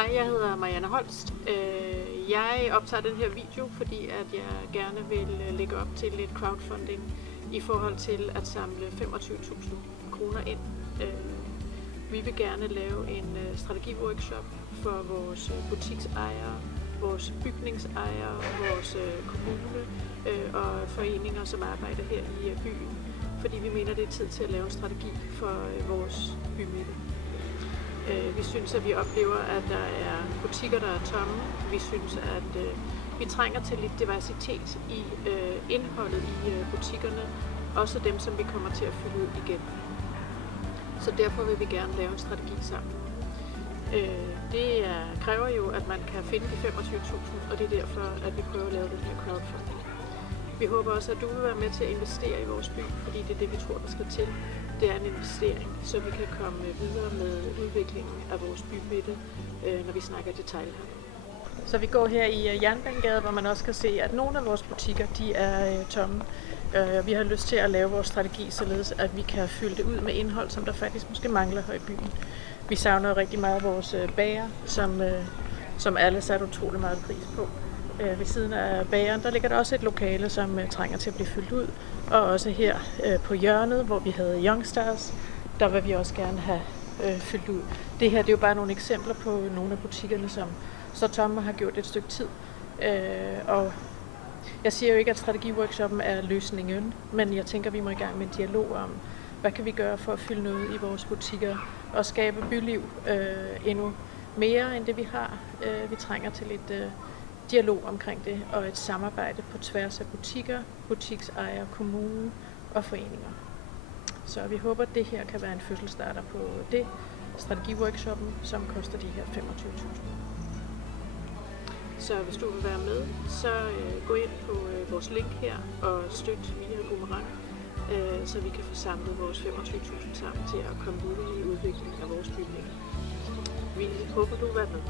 Hej, jeg hedder Marianne Holst. Jeg optager den her video, fordi at jeg gerne vil lægge op til lidt crowdfunding i forhold til at samle 25.000 kroner ind. Vi vil gerne lave en strategiworkshop for vores butiksejere, vores bygningsejere, vores kommune og foreninger, som arbejder her i byen, fordi vi mener, det er tid til at lave en strategi for vores bymidte. Vi synes, at vi oplever, at der er butikker, der er tomme. Vi synes, at vi trænger til lidt diversitet i indholdet i butikkerne, også dem, som vi kommer til at fylde ud igen. Så derfor vil vi gerne lave en strategi sammen. Det kræver jo, at man kan finde de 25.000, og det er derfor, at vi prøver at lave den her crowdfunding. Vi håber også, at du vil være med til at investere i vores by, fordi det er det, vi tror, der skal til. Det er en investering, så vi kan komme videre med udviklingen af vores bymidte, når vi snakker detailhandel. Så vi går her i Jernbanegade, hvor man også kan se, at nogle af vores butikker de er tomme. Vi har lyst til at lave vores strategi, således at vi kan fylde det ud med indhold, som der faktisk måske mangler her i byen. Vi savner rigtig meget vores bager, som alle satte utrolig meget pris på. Ved siden af bageren, der ligger der også et lokale, som trænger til at blive fyldt ud. Og også her på hjørnet, hvor vi havde Youngstars, der vil vi også gerne have fyldt ud. Det her det er jo bare nogle eksempler på nogle af butikkerne, som så tomme har gjort et stykke tid. Og jeg siger jo ikke, at strategiworkshoppen er løsningen, men jeg tænker, vi må i gang med en dialog om, hvad kan vi gøre for at fylde noget i vores butikker og skabe byliv endnu mere end det vi har. Vi trænger til lidt dialog omkring det og et samarbejde på tværs af butikker, butiksejere, kommune og foreninger. Så vi håber, at det her kan være en fødselsstarter på det, strategiworkshoppen, som koster de her 25.000. Så hvis du vil være med, så gå ind på vores link her og støt via Boomerang, så vi kan få samlet vores 25.000 sammen til at komme videre i udviklingen af vores bygning. Vi håber, du vil være med.